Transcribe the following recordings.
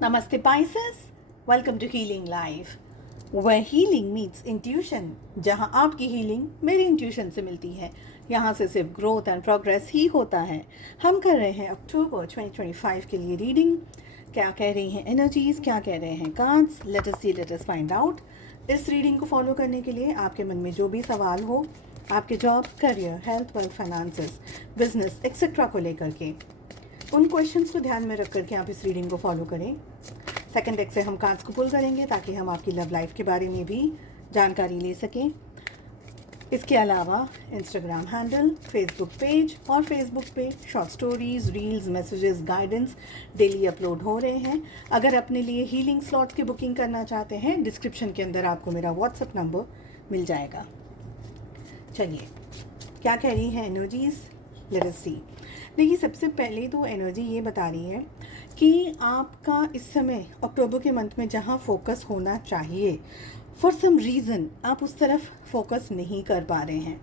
Namaste Pisces, welcome to Healing Life, where healing meets intuition. जहाँ आपकी healing मेरी intuition से मिलती है, यहाँ से सिर्फ ग्रोथ एंड प्रोग्रेस ही होता है। हम कर रहे हैं अक्टूबर 2025 के लिए रीडिंग। क्या कह रही हैं एनर्जीज, क्या कह रहे हैं cards, let us find out. इस रीडिंग को फॉलो करने के लिए आपके मन में जो भी सवाल हो, आपके job, career, health, wealth, finances, business etcetera को लेकर के, उन क्वेश्चंस को ध्यान में रख करके आप इस रीडिंग को फॉलो करें। सेकंड डेक से हम कार्ड्स को पुल करेंगे ताकि हम आपकी लव लाइफ के बारे में भी जानकारी ले सकें। इसके अलावा इंस्टाग्राम हैंडल, फेसबुक पेज और फेसबुक पे short stories, reels, messages, guidance daily upload हो रहे हैं। अगर अपने लिए हीलिंग स्लॉट्स की बुकिंग करना चाहते हैं, डिस्क्रिप्शन के अंदर आपको मेरा व्हाट्सएप नंबर मिल जाएगा। चलिए, क्या कह रही है एनर्जीज, लेट अस सी। देखिए, सबसे पहले तो एनर्जी ये बता रही है कि आपका इस समय अक्टूबर के मंथ में जहाँ फोकस होना चाहिए, फॉर सम रीज़न आप उस तरफ फोकस नहीं कर पा रहे हैं।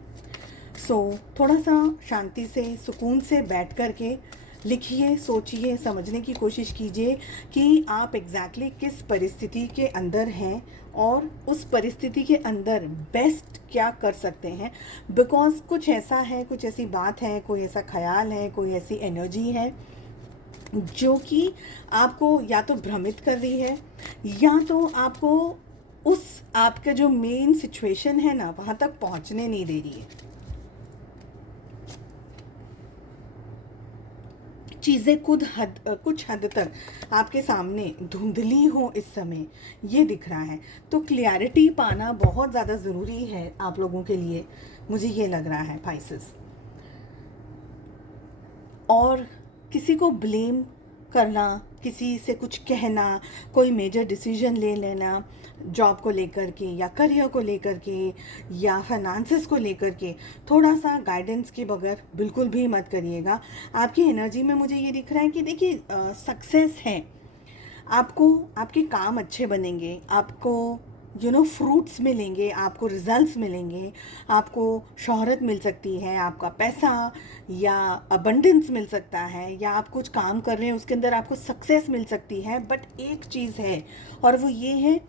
थोड़ा सा शांति से, सुकून से बैठ कर के लिखिए, सोचिए, समझने की कोशिश कीजिए कि आप एग्जैक्टली किस परिस्थिति के अंदर हैं और उस परिस्थिति के अंदर बेस्ट क्या कर सकते हैं। बिकॉज कुछ ऐसा है, कुछ ऐसी बात है, कोई ऐसा ख्याल है, कोई ऐसी एनर्जी है जो कि आपको या तो भ्रमित कर रही है या तो आपको उस आपका जो मेन सिचुएशन है ना, वहाँ तक पहुँचने नहीं दे रही है। चीज़ें कुछ हद तक आपके सामने धुंधली हो इस समय, ये दिख रहा है। तो क्लैरिटी पाना बहुत ज़्यादा ज़रूरी है आप लोगों के लिए, मुझे ये लग रहा है पाइसेस। और किसी को ब्लेम करना, किसी से कुछ कहना, कोई मेजर डिसीजन ले लेना जॉब को लेकर के या करियर को लेकर के या फाइनेंसेस को लेकर के, थोड़ा सा गाइडेंस के बगैर बिल्कुल भी मत करिएगा। आपकी एनर्जी में मुझे ये दिख रहा है कि देखिए, सक्सेस है, आपको आपके काम अच्छे बनेंगे, आपको फ्रूट्स मिलेंगे, आपको रिजल्ट्स मिलेंगे, आपको शोहरत मिल सकती है, आपका पैसा या अबंडेंस मिल सकता है, या आप कुछ काम कर रहे हैं उसके अंदर आपको सक्सेस मिल सकती है। बट एक चीज़ है और वो ये है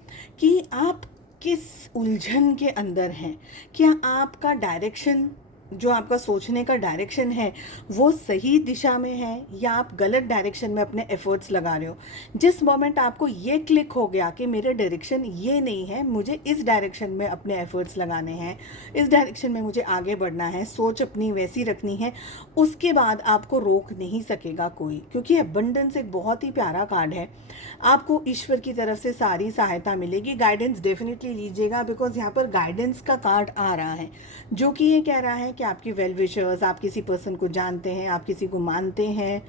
कि आप किस उलझन के अंदर हैं। क्या आपका डायरेक्शन, जो आपका सोचने का डायरेक्शन है, वो सही दिशा में है या आप गलत डायरेक्शन में अपने एफर्ट्स लगा रहे हो। जिस मोमेंट आपको ये क्लिक हो गया कि मेरे डायरेक्शन ये नहीं है, मुझे इस डायरेक्शन में अपने एफर्ट्स लगाने हैं, इस डायरेक्शन में मुझे आगे बढ़ना है, सोच अपनी वैसी रखनी है, उसके बाद आपको रोक नहीं सकेगा कोई। क्योंकि अबंडेंस एक बहुत ही प्यारा कार्ड है। आपको ईश्वर की तरफ से सारी सहायता मिलेगी। गाइडेंस डेफिनेटली लीजिएगा, बिकॉज यहाँ पर गाइडेंस का कार्ड आ रहा है जो कि ये कह रहा है कि आपकी वेल विशर्स, आप किसी पर्सन को जानते हैं, आप किसी को मानते हैं,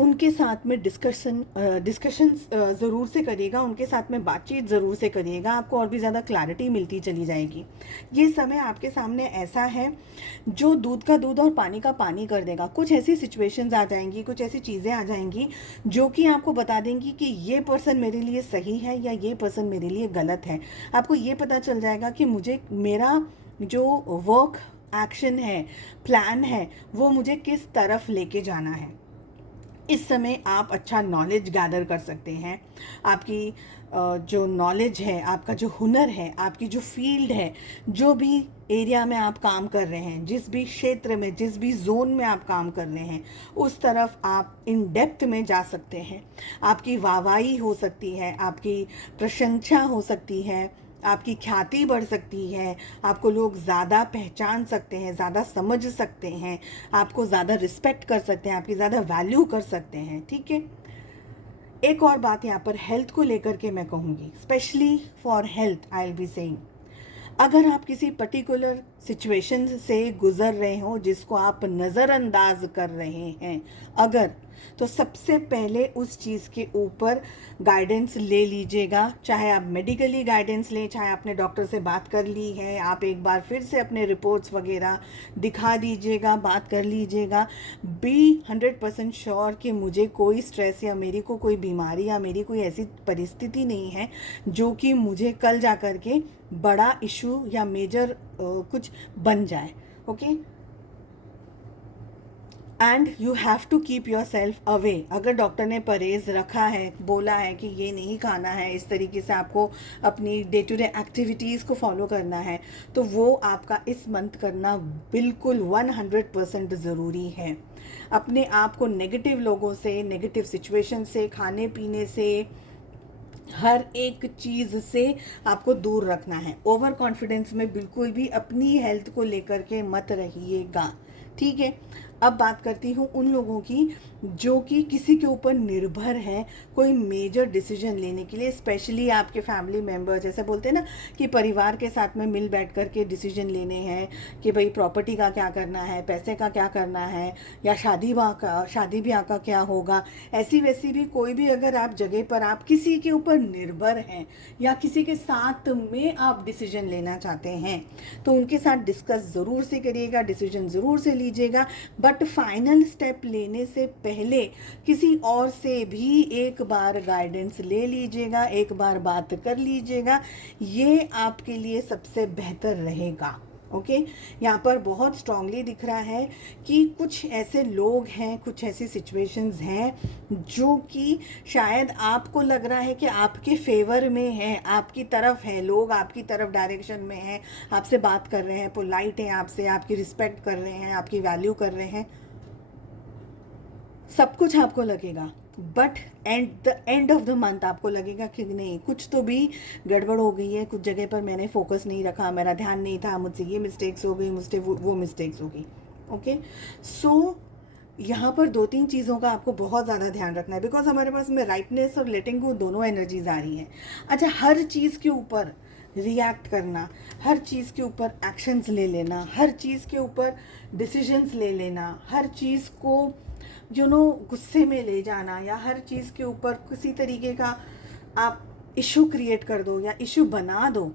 उनके साथ में डिस्कशंस ज़रूर से करिएगा, उनके साथ में बातचीत ज़रूर से करिएगा। आपको और भी ज़्यादा क्लैरिटी मिलती चली जाएगी। ये समय आपके सामने ऐसा है जो दूध का दूध और पानी का पानी कर देगा। कुछ ऐसी सिचुएशंस आ जाएंगी, कुछ ऐसी चीज़ें आ जाएंगी जो कि आपको बता देंगी कि ये पर्सन मेरे लिए सही है या ये पर्सन मेरे लिए गलत है। आपको ये पता चल जाएगा कि मुझे मेरा जो वर्क एक्शन है, प्लान है, वो मुझे किस तरफ लेके जाना है। इस समय आप अच्छा नॉलेज गैदर कर सकते हैं। आपकी जो नॉलेज है, आपका जो हुनर है, आपकी जो फील्ड है, जो भी एरिया में आप काम कर रहे हैं, जिस भी क्षेत्र में, जिस भी जोन में आप काम कर रहे हैं, उस तरफ आप इन डेप्थ में जा सकते हैं। आपकी वाहवाही हो सकती है, आपकी प्रशंसा हो सकती है, आपकी ख्याति बढ़ सकती है, आपको लोग ज़्यादा पहचान सकते हैं, ज़्यादा समझ सकते हैं, आपको ज़्यादा रिस्पेक्ट कर सकते हैं, आपकी ज़्यादा वैल्यू कर सकते हैं। ठीक है। एक और बात यहाँ पर हेल्थ को लेकर के मैं कहूँगी, specially for health I will be saying, अगर आप किसी पर्टिकुलर सिचुएशन से गुजर रहे हो जिसको आप नज़रअंदाज कर रहे हैं, अगर, तो सबसे पहले उस चीज़ के ऊपर गाइडेंस ले लीजिएगा। चाहे आप मेडिकली गाइडेंस लें, चाहे आपने डॉक्टर से बात कर ली है, आप एक बार फिर से अपने रिपोर्ट्स वगैरह दिखा दीजिएगा, बात कर लीजिएगा। बी 100% श्योर कि मुझे कोई स्ट्रेस या मेरी को कोई बीमारी या मेरी कोई ऐसी परिस्थिति नहीं है जो कि मुझे कल जा कर के बड़ा इशू या मेजर कुछ बन जाए। Okay, and you have to keep yourself away. अगर डॉक्टर ने परहेज़ रखा है, बोला है कि ये नहीं खाना है, इस तरीके से आपको अपनी डे टू डे एक्टिविटीज़ को फॉलो करना है, तो वो आपका इस मंथ करना बिल्कुल 100% ज़रूरी है। अपने आप को नेगेटिव लोगों से, नेगेटिव सिचुएशन से, खाने पीने से, हर एक चीज़ से आपको दूर रखना है। ओवर कॉन्फिडेंस में बिल्कुल भी अपनी हेल्थ को लेकर के मत रहिएगा, ठीक है। अब बात करती हूँ उन लोगों की जो कि किसी के ऊपर निर्भर हैं कोई मेजर डिसीजन लेने के लिए, स्पेशली आपके फैमिली मेम्बर, जैसे बोलते हैं ना कि परिवार के साथ में मिल बैठ कर के डिसीजन लेने हैं कि भाई प्रॉपर्टी का क्या करना है, पैसे का क्या करना है, या शादी ब्याह का क्या होगा। ऐसी वैसी भी कोई भी अगर आप जगह पर आप किसी के ऊपर निर्भर हैं या किसी के साथ में आप डिसीजन लेना चाहते हैं, तो उनके साथ डिस्कस ज़रूर से करिएगा, डिसीजन ज़रूर से लीजिएगा। बट फाइनल स्टेप लेने से पहले किसी और से भी एक बार गाइडेंस ले लीजिएगा, एक बार बात कर लीजिएगा, ये आपके लिए सबसे बेहतर रहेगा। ओके, यहाँ पर बहुत स्ट्रांगली दिख रहा है कि कुछ ऐसे लोग हैं, कुछ ऐसी सिचुएशंस हैं जो कि शायद आपको लग रहा है कि आपके फेवर में है, आपकी तरफ है, लोग आपकी तरफ डायरेक्शन में हैं, आपसे बात कर रहे हैं, पोलाइट हैं आपसे, आपकी रिस्पेक्ट कर रहे हैं, आपकी वैल्यू कर रहे हैं, सब कुछ आपको लगेगा। But end of the month आपको लगेगा कि नहीं, कुछ तो भी गड़बड़ हो गई है, कुछ जगह पर मैंने फोकस नहीं रखा, मेरा ध्यान नहीं था, मुझसे ये मिस्टेक्स हो गई, मुझसे वो मिस्टेक्स हो गई। ओके, सो यहाँ पर 2-3 चीज़ों का आपको बहुत ज़्यादा ध्यान रखना है, बिकॉज हमारे पास में राइटनेस और लेटिंग गो दोनों एनर्जीज आ रही हैं। अच्छा, हर चीज़ के ऊपर रिएक्ट करना, हर चीज़ के ऊपर एक्शंस ले लेना, हर चीज़ के ऊपर डिसीजंस ले लेना, हर चीज़ को गुस्से में ले जाना, या हर चीज़ के ऊपर किसी तरीके का आप इशू क्रिएट कर दो या इशू बना दो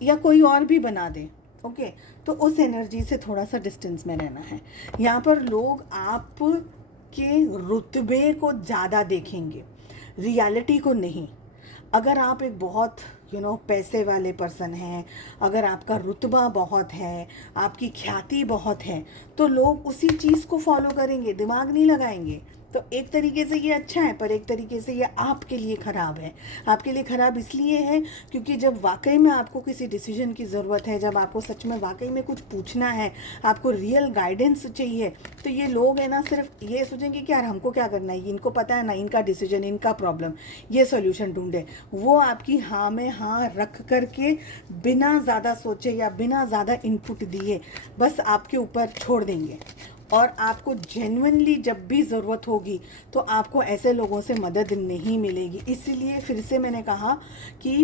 या कोई और भी बना दे, ओके, तो उस एनर्जी से थोड़ा सा डिस्टेंस में रहना है। यहाँ पर लोग आप के रुतबे को ज़्यादा देखेंगे, रियलिटी को नहीं। अगर आप एक बहुत पैसे वाले पर्सन हैं, अगर आपका रुतबा बहुत है, आपकी ख्याति बहुत है, तो लोग उसी चीज़ को फॉलो करेंगे, दिमाग नहीं लगाएंगे। तो एक तरीके से ये अच्छा है, पर एक तरीके से ये आपके लिए ख़राब है। आपके लिए ख़राब इसलिए है क्योंकि जब वाकई में आपको किसी डिसीजन की ज़रूरत है, जब आपको सच में वाकई में कुछ पूछना है, आपको रियल गाइडेंस चाहिए, तो ये लोग हैं ना सिर्फ ये सोचेंगे कि यार हमको क्या करना है, इनको पता है ना, इनका डिसीजन, इनका प्रॉब्लम, ये सोल्यूशन ढूंढे। वो आपकी हाँ में हाँ रख करके बिना ज़्यादा सोचे या बिना ज़्यादा इनपुट दिए बस आपके ऊपर छोड़ देंगे। और आपको जेन्युइनली जब भी ज़रूरत होगी तो आपको ऐसे लोगों से मदद नहीं मिलेगी। इसीलिए फिर से मैंने कहा कि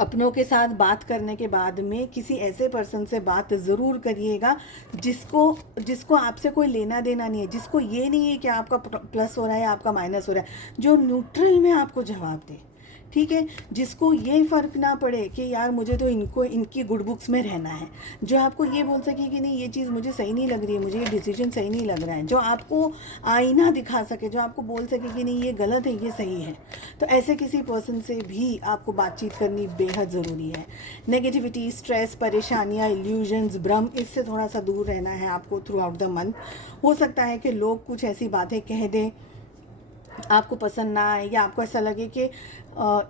अपनों के साथ बात करने के बाद में किसी ऐसे पर्सन से बात ज़रूर करिएगा जिसको आपसे कोई लेना देना नहीं है, जिसको ये नहीं है कि आपका प्लस हो रहा है, आपका माइनस हो रहा है, जो न्यूट्रल में आपको जवाब दे, ठीक है, जिसको ये फ़र्क ना पड़े कि यार मुझे तो इनकी गुड बुक्स में रहना है, जो आपको ये बोल सके कि नहीं ये चीज़ मुझे सही नहीं लग रही है, मुझे ये डिसीजन सही नहीं लग रहा है, जो आपको आईना दिखा सके, जो आपको बोल सके कि नहीं ये गलत है, ये सही है। तो ऐसे किसी पर्सन से भी आपको बातचीत करनी बेहद ज़रूरी है। नेगेटिविटी, स्ट्रेस, परेशानियाँ, इल्यूजन्स, भ्रम, इससे थोड़ा सा दूर रहना है आपको थ्रू आउट द मंथ। हो सकता है कि लोग कुछ ऐसी बातें कह दें, आपको पसंद ना आए, या आपको ऐसा लगे कि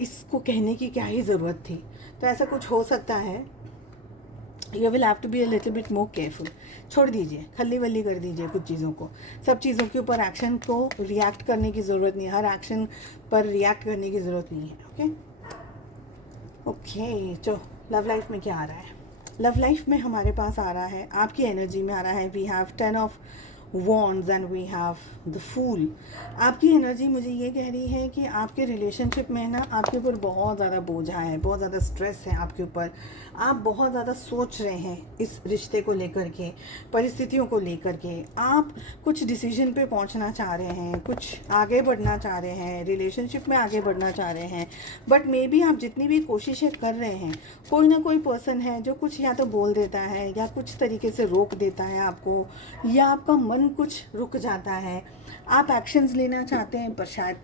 इसको कहने की क्या ही ज़रूरत थी, तो ऐसा कुछ हो सकता है। You will have to be a little bit more careful. छोड़ दीजिए, खल्ली वल्ली कर दीजिए कुछ चीज़ों को, सब चीज़ों के ऊपर एक्शन को रिएक्ट करने की ज़रूरत नहीं है, हर एक्शन पर रिएक्ट करने की ज़रूरत नहीं है। ओके, तो लव लाइफ में क्या आ रहा है? लव लाइफ में हमारे पास आ रहा है, आपकी एनर्जी में आ रहा है, we have 10 of wands and we have the fool. आपकी एनर्जी मुझे ये कह रही है कि आपके रिलेशनशिप में ना आपके ऊपर बहुत ज़्यादा बोझा है, बहुत ज़्यादा स्ट्रेस है आपके ऊपर, आप बहुत ज़्यादा सोच रहे हैं इस रिश्ते को लेकर के, परिस्थितियों को लेकर के, आप कुछ डिसीजन पे पहुंचना चाह रहे हैं, कुछ आगे बढ़ना चाह रहे हैं, रिलेशनशिप में आगे बढ़ना चाह रहे हैं, बट मे बी आप जितनी भी कोशिशें कर रहे हैं, कोई ना कोई पर्सन है जो कुछ या तो बोल देता है या कुछ तरीके से रोक देता है आपको, या आपका मन कुछ रुक जाता है। आप एक्शंस लेना चाहते हैं पर शायद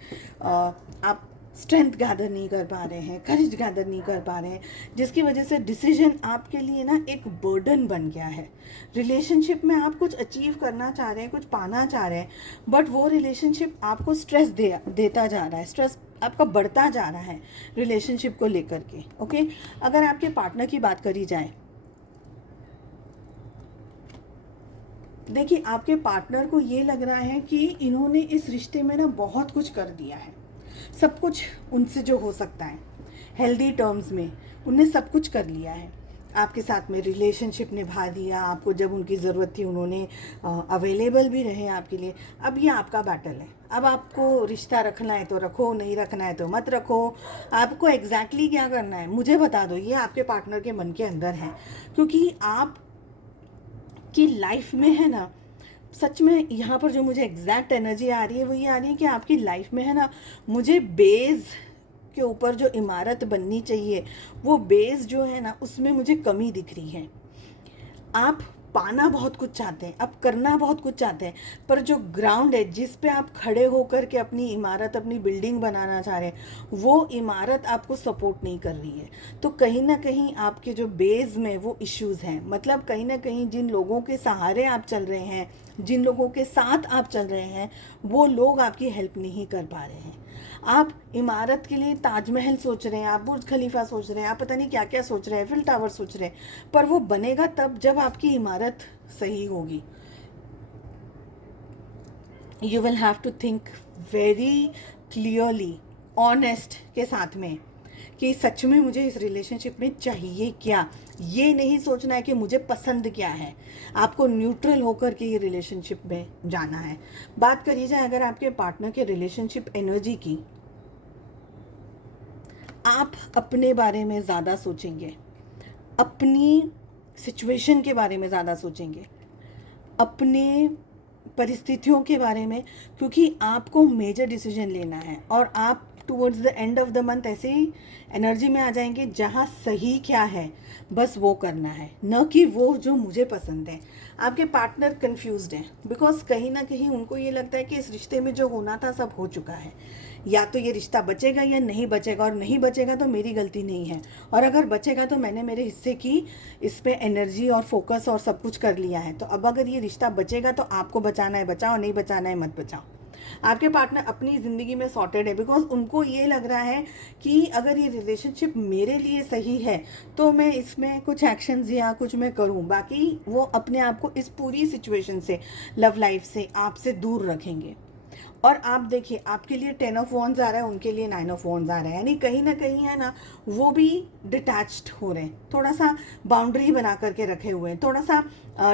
आप स्ट्रेंथ गैदर नहीं कर पा रहे हैं, करेज गैदर नहीं कर पा रहे हैं, जिसकी वजह से डिसीजन आपके लिए ना एक बर्डन बन गया है। रिलेशनशिप में आप कुछ अचीव करना चाह रहे हैं, कुछ पाना चाह रहे हैं, बट वो रिलेशनशिप आपको स्ट्रेस देता जा रहा है, स्ट्रेस आपका बढ़ता जा रहा है रिलेशनशिप को लेकर के। ओके, अगर आपके पार्टनर की बात करी जाए, देखिए आपके पार्टनर को ये लग रहा है कि इन्होंने इस रिश्ते में ना बहुत कुछ कर दिया है, सब कुछ उनसे जो हो सकता है हेल्दी टर्म्स में उनने सब कुछ कर लिया है, आपके साथ में रिलेशनशिप निभा दिया, आपको जब उनकी ज़रूरत थी उन्होंने अवेलेबल भी रहे आपके लिए। अब ये आपका बैटल है, अब आपको रिश्ता रखना है तो रखो, नहीं रखना है तो मत रखो, आपको एग्जैक्टली क्या करना है मुझे बता दो। ये आपके पार्टनर के मन के अंदर है, क्योंकि आप की लाइफ में है ना, सच में यहाँ पर जो मुझे एग्जैक्ट एनर्जी आ रही है वो ये आ रही है कि आपकी लाइफ में है ना, मुझे बेस के ऊपर जो इमारत बननी चाहिए वो बेस जो है ना उसमें मुझे कमी दिख रही है। आप पाना बहुत कुछ चाहते हैं, आप करना बहुत कुछ चाहते हैं, पर जो ग्राउंड है जिस पे आप खड़े होकर के अपनी इमारत, अपनी बिल्डिंग बनाना चाह रहे हैं, वो इमारत आपको सपोर्ट नहीं कर रही है। तो कहीं ना कहीं आपके जो बेस में वो इश्यूज़ हैं, मतलब कहीं ना कहीं जिन लोगों के सहारे आप चल रहे हैं, जिन लोगों के साथ आप चल रहे हैं, वो लोग आपकी हेल्प नहीं कर पा रहे हैं। आप इमारत के लिए ताजमहल सोच रहे हैं, आप बुर्ज खलीफा सोच रहे हैं, आप पता नहीं क्या क्या सोच रहे हैं, फिल टावर सोच रहे हैं, पर वो बनेगा तब जब आपकी इमारत सही होगी। You will have to think very clearly, honest के साथ में, कि सच में मुझे इस रिलेशनशिप में चाहिए क्या। ये नहीं सोचना है कि मुझे पसंद क्या है, आपको न्यूट्रल होकर के ये रिलेशनशिप में जाना है। बात करी जाए अगर आपके पार्टनर के रिलेशनशिप एनर्जी की, आप अपने बारे में ज़्यादा सोचेंगे, अपनी सिचुएशन के बारे में ज़्यादा सोचेंगे, अपने परिस्थितियों के बारे में, क्योंकि आपको मेजर डिसीजन लेना है और आप towards the end of the month ऐसे ही एनर्जी में आ जाएंगे जहाँ सही क्या है बस वो करना है, न कि वो जो मुझे पसंद है। आपके पार्टनर कंफ्यूज्ड हैं, बिकॉज कहीं ना कहीं उनको ये लगता है कि इस रिश्ते में जो होना था सब हो चुका है, या तो ये रिश्ता बचेगा या नहीं बचेगा, और नहीं बचेगा तो मेरी गलती नहीं है, और अगर बचेगा तो मैंने मेरे हिस्से की इस पर एनर्जी और फोकस और सब कुछ कर लिया है। तो अब अगर ये रिश्ता बचेगा तो आपको बचाना है बचाओ, नहीं बचाना है मत बचाओ। आपके पार्टनर अपनी ज़िंदगी में सॉर्टेड है, बिकॉज उनको ये लग रहा है कि अगर ये रिलेशनशिप मेरे लिए सही है तो मैं इसमें कुछ एक्शंस या कुछ मैं करूं, बाकी वो अपने आप को इस पूरी सिचुएशन से, लव लाइफ से, आपसे दूर रखेंगे। और आप देखिए आपके लिए 10 ऑफ वॉन्ड्स आ रहा है, उनके लिए 9 ऑफ वॉन्ड्स आ रहा है, यानी कहीं ना कहीं है ना वो भी डिटैच्ड हो रहे हैं, थोड़ा सा बाउंड्री बना करके रखे हुए हैं, थोड़ा सा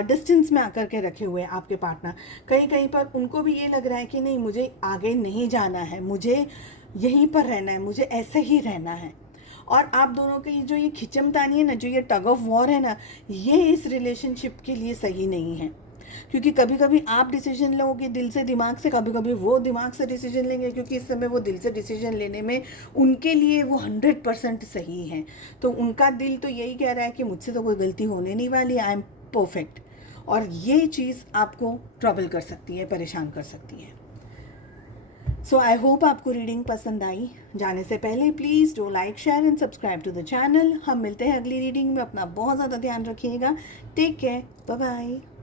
डिस्टेंस में आकर के रखे हुए हैं आपके पार्टनर। कहीं कहीं पर उनको भी ये लग रहा है कि नहीं मुझे आगे नहीं जाना है, मुझे यहीं पर रहना है, मुझे ऐसे ही रहना है। और आप दोनों की जो ये खिंचमतानी है ना, जो ये टग ऑफ वॉर है ना, ये इस रिलेशनशिप के लिए सही नहीं है। क्योंकि कभी कभी आप डिसीजन लोगे दिल से दिमाग से, कभी कभी वो दिमाग से डिसीजन लेंगे, क्योंकि इस समय वो दिल से डिसीजन लेने में उनके लिए वो 100% सही है। तो उनका दिल तो यही कह रहा है कि मुझसे तो कोई गलती होने नहीं वाली, आई एम परफेक्ट। और ये चीज़ आपको ट्रबल कर सकती है, परेशान कर सकती है। सो आई होप आपको रीडिंग पसंद आई। जाने से पहले please do like, share and subscribe to the channel. हम मिलते हैं अगली रीडिंग में। अपना बहुत ज़्यादा ध्यान रखिएगा। Take care, bye bye.